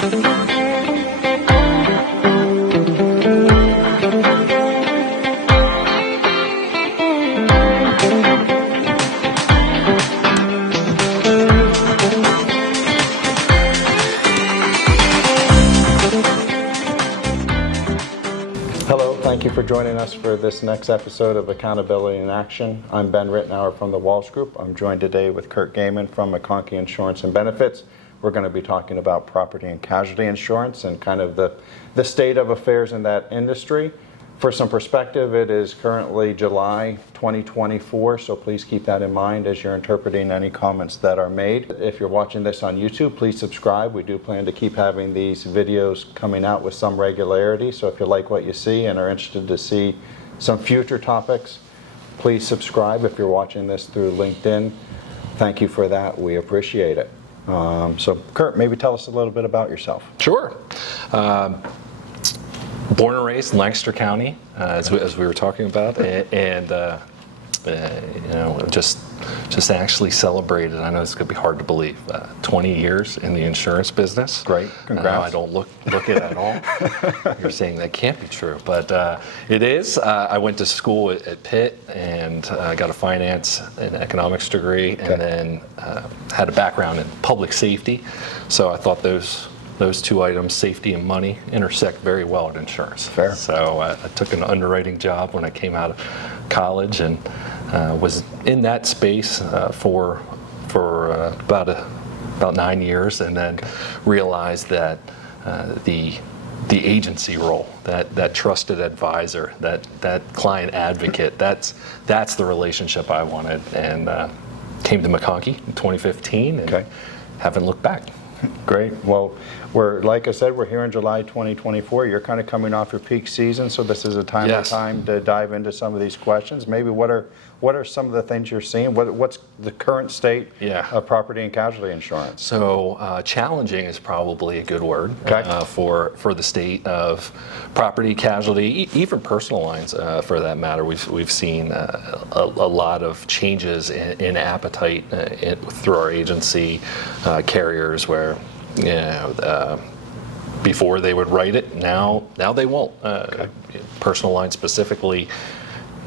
Thank you for joining us for this next episode of Accountability in Action. I'm Ben Rittenauer from the Walz Group. I'm joined today with Kurt Gehman from McConkey Insurance Benefits. We're going to be talking about property and casualty insurance and kind of the state of affairs in that industry. For some perspective, it is currently July 2024, so please keep that in mind as you're interpreting any comments that are made. If you're watching this on YouTube, please subscribe. We do plan to keep having these videos coming out with some regularity, so if you like what you see and are interested to see some future topics, please subscribe. If you're watching this through LinkedIn, thank you for that. We appreciate it. So Kurt, maybe tell us a little bit about yourself. Sure. Born and raised in Lancaster County, as we were talking about, and you know, just actually celebrated. I know it's going to be hard to believe. 20 years in the insurance business. Great, congrats. I don't look it at all. You're saying that can't be true, but it is. I went to school at Pitt and got a finance and economics degree, Okay. and then had a background in public safety. So I thought those two items, safety and money, intersect very well in insurance. Fair. So I took an underwriting job when I came out of college and was in that space for about 9 years, and then realized that the agency role, that trusted advisor, that client advocate, that's the relationship I wanted, and came to McConkey in 2015 and haven't looked back. Great. Well, like I said, we're here in July 2024. You're kind of coming off your peak season, so this is a time to dive into some of these questions. Maybe what are some of the things you're seeing? What's the current state of property and casualty insurance? So challenging is probably a good word for the state of property, casualty, even personal lines for that matter. We've seen a lot of changes in appetite through our agency carriers, where before they would write it, now they won't. Personal lines specifically,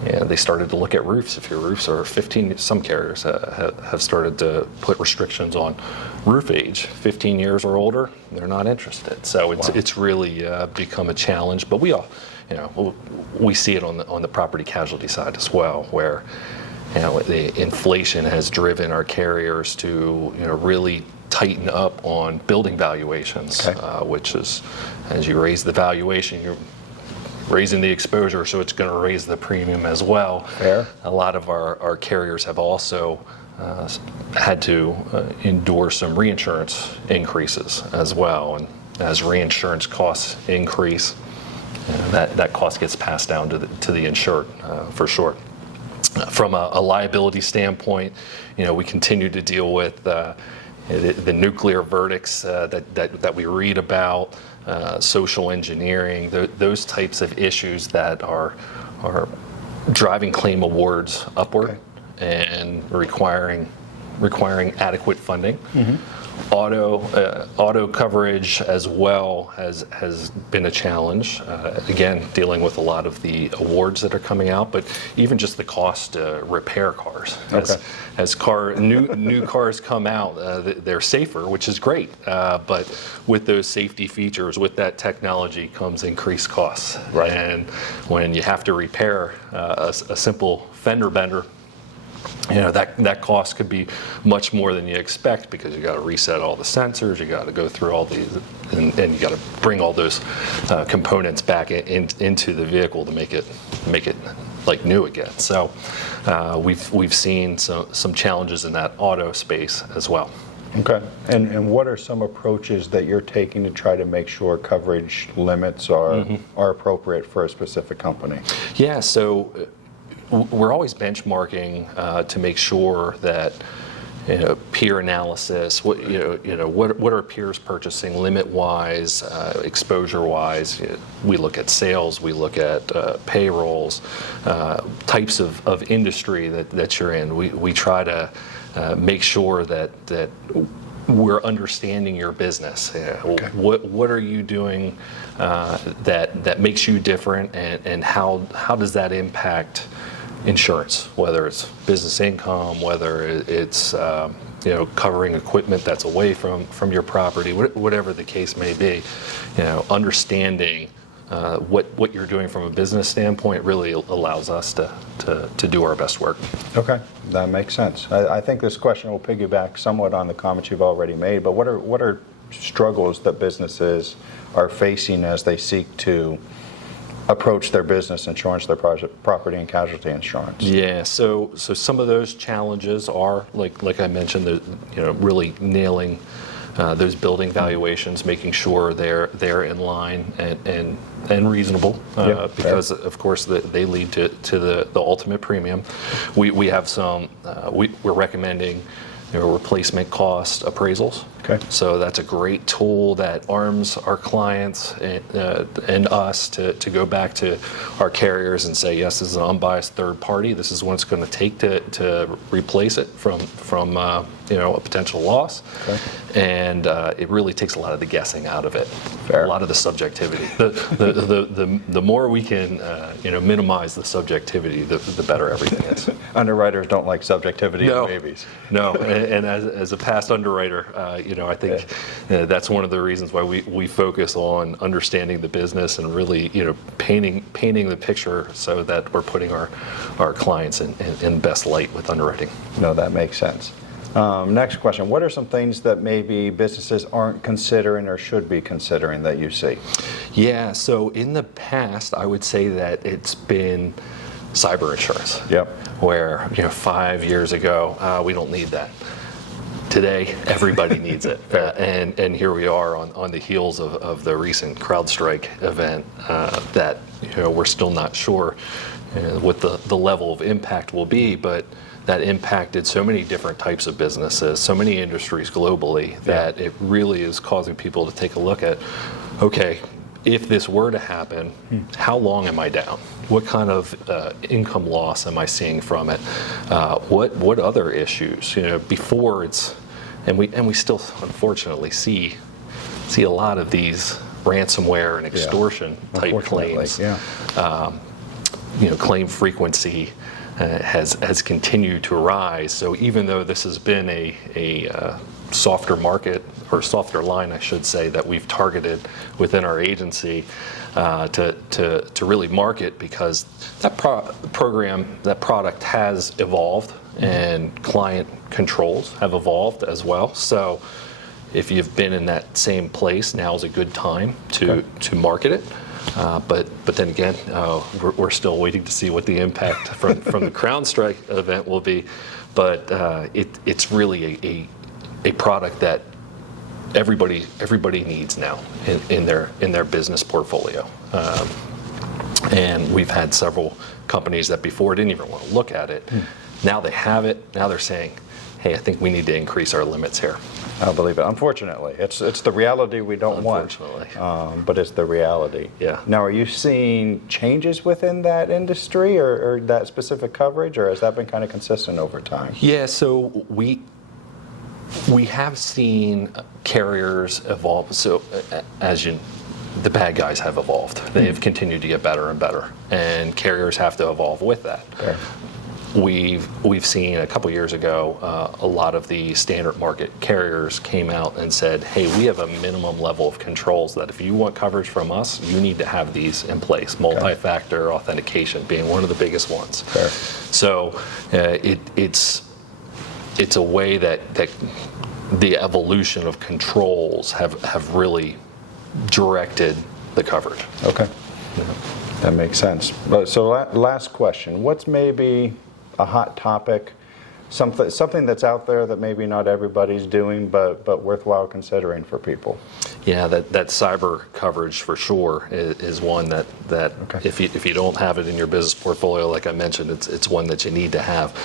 they started to look at roofs. If your roofs are 15, some carriers have started to put restrictions on roof age. 15 years or older, they're not interested. So it's really become a challenge. But we see it on the property casualty side as well, where the inflation has driven our carriers to really tighten up on building valuations, which is, as you raise the valuation, you're raising the exposure, so it's going to raise the premium as well. Fair. A lot of our carriers have also had to endure some reinsurance increases as well, and as reinsurance costs increase, that cost gets passed down to the insured for sure. From a liability standpoint, we continue to deal with the nuclear verdicts that we read about, social engineering, those types of issues that are driving claim awards upward and requiring adequate funding. Mm-hmm. Auto coverage as well has been a challenge. Again, dealing with a lot of the awards that are coming out, but even just the cost to repair cars. As new cars come out, they're safer, which is great. But with those safety features, with that technology comes increased costs. Right. And when you have to repair a simple fender bender, that cost could be much more than you expect, because you got to reset all the sensors, you got to go through all these, and you got to bring all those components back into the vehicle to make it like new again. So we've seen some challenges in that auto space as well. Okay. And what are some approaches that you're taking to try to make sure coverage limits are appropriate for a specific company? Yeah. So we're always benchmarking to make sure that peer analysis, what are peers purchasing limit-wise, exposure-wise. We look at sales, we look at payrolls, types of industry that you're in. We try to make sure that we're understanding your business. Okay. What are you doing that makes you different, and how does that impact insurance? Whether it's business income, whether it's covering equipment that's away from your property, whatever the case may be. Understanding what you're doing from a business standpoint really allows us to do our best work. Okay, that makes sense. I think this question will piggyback somewhat on the comments you've already made, but what are struggles that businesses are facing as they seek to approach their business insurance, their property and casualty insurance? Yeah, so some of those challenges are, like I mentioned, really nailing those building valuations, making sure they're in line and reasonable, because of course they lead to the ultimate premium. We have some. We're recommending replacement cost appraisals. Okay. So that's a great tool that arms our clients and us to go back to our carriers and say, yes, this is an unbiased third party. This is what it's going to take to replace it from a potential loss. Okay. And it really takes a lot of the guessing out of it. Fair. A lot of the subjectivity. The more we can minimize the subjectivity, the better everything is. Underwriters don't like subjectivity and maybes. No, and as a past underwriter, I think that's one of the reasons why we focus on understanding the business and really, painting the picture so that we're putting our clients in best light with underwriting. No, that makes sense. Next question. What are some things that maybe businesses aren't considering or should be considering that you see? Yeah, so in the past, I would say that it's been cyber insurance. Yep. Where 5 years ago, we don't need that. Today, everybody needs it, and here we are on the heels of the recent CrowdStrike event that we're still not sure what the level of impact will be, but that impacted so many different types of businesses, so many industries globally, that it really is causing people to take a look at, okay, if this were to happen, how long am I down? What kind of income loss am I seeing from it? What other issues? Before it's, and we still unfortunately see a lot of these ransomware and extortion type claims. Claim frequency has continued to rise. So even though this has been a softer market, or softer line, I should say, that we've targeted within our agency to really market, because that product has evolved and client controls have evolved as well. So if you've been in that same place, now is a good time to market it. But then again, we're still waiting to see what the impact from the CrowdStrike event will be. But it's really a product that everybody needs now in their business portfolio. And we've had several companies that before didn't even want to look at it. Now they have it. Now they're saying, hey, I think we need to increase our limits here. I believe it. Unfortunately, it's the reality we don't want. But it's the reality. Yeah. Now, are you seeing changes within that industry or that specific coverage, or has that been kind of consistent over time? Yeah. So we have seen carriers evolve. So the bad guys have evolved. They have continued to get better and better, and carriers have to evolve with that. Okay. We've seen a couple years ago, a lot of the standard market carriers came out and said, hey, we have a minimum level of controls that if you want coverage from us, you need to have these in place. Multi-factor authentication being one of the biggest ones. Fair. So it's a way that the evolution of controls have really directed the coverage. Okay. That makes sense. So last question. What's maybe a hot topic, something that's out there that maybe not everybody's doing, but worthwhile considering for people? Yeah, that cyber coverage for sure is one that if you don't have it in your business portfolio, like I mentioned, it's one that you need to have.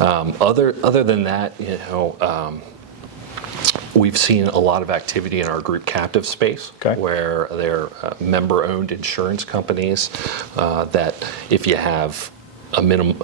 Other than that, we've seen a lot of activity in our group captive space, where they're member-owned insurance companies that if you have a minimum,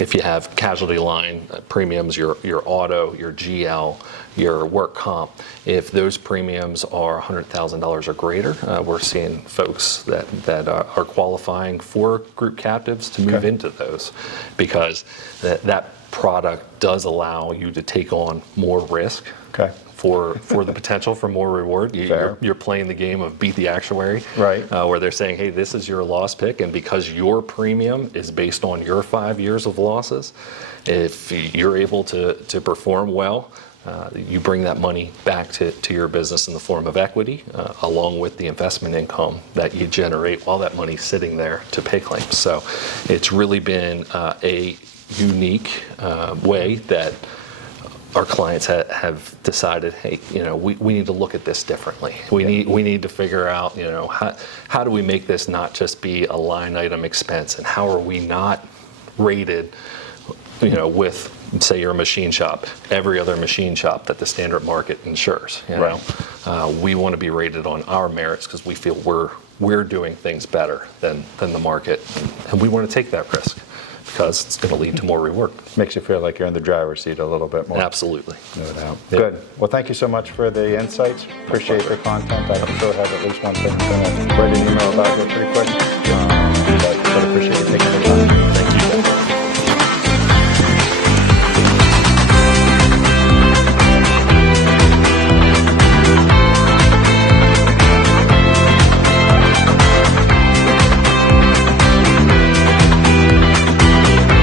if you have casualty line premiums, your auto, your GL, your work comp, if those premiums are $100,000 or greater, we're seeing folks that are qualifying for group captives to move into those, because that product does allow you to take on more risk. Okay. For the potential for more reward. Fair. You're playing the game of beat the actuary, right? Where they're saying, hey, this is your loss pick, and because your premium is based on your 5 years of losses, if you're able to perform well, you bring that money back to your business in the form of equity, along with the investment income that you generate while that money's sitting there to pay claims. So it's really been a unique way that our clients have decided, hey, we need to look at this differently. We need to figure out, how do we make this not just be a line item expense, and how are we not rated, with, say, you're a machine shop, every other machine shop that the standard market insures. We want to be rated on our merits because we feel we're doing things better than the market, and we want to take that risk, because it's going to lead to more reward. Makes you feel like you're in the driver's seat a little bit more. Absolutely. No doubt. Yeah. Good. Well, thank you so much for the insights. Appreciate the content. I'm sure I have at least one thing I'm going to write an email about here pretty quick.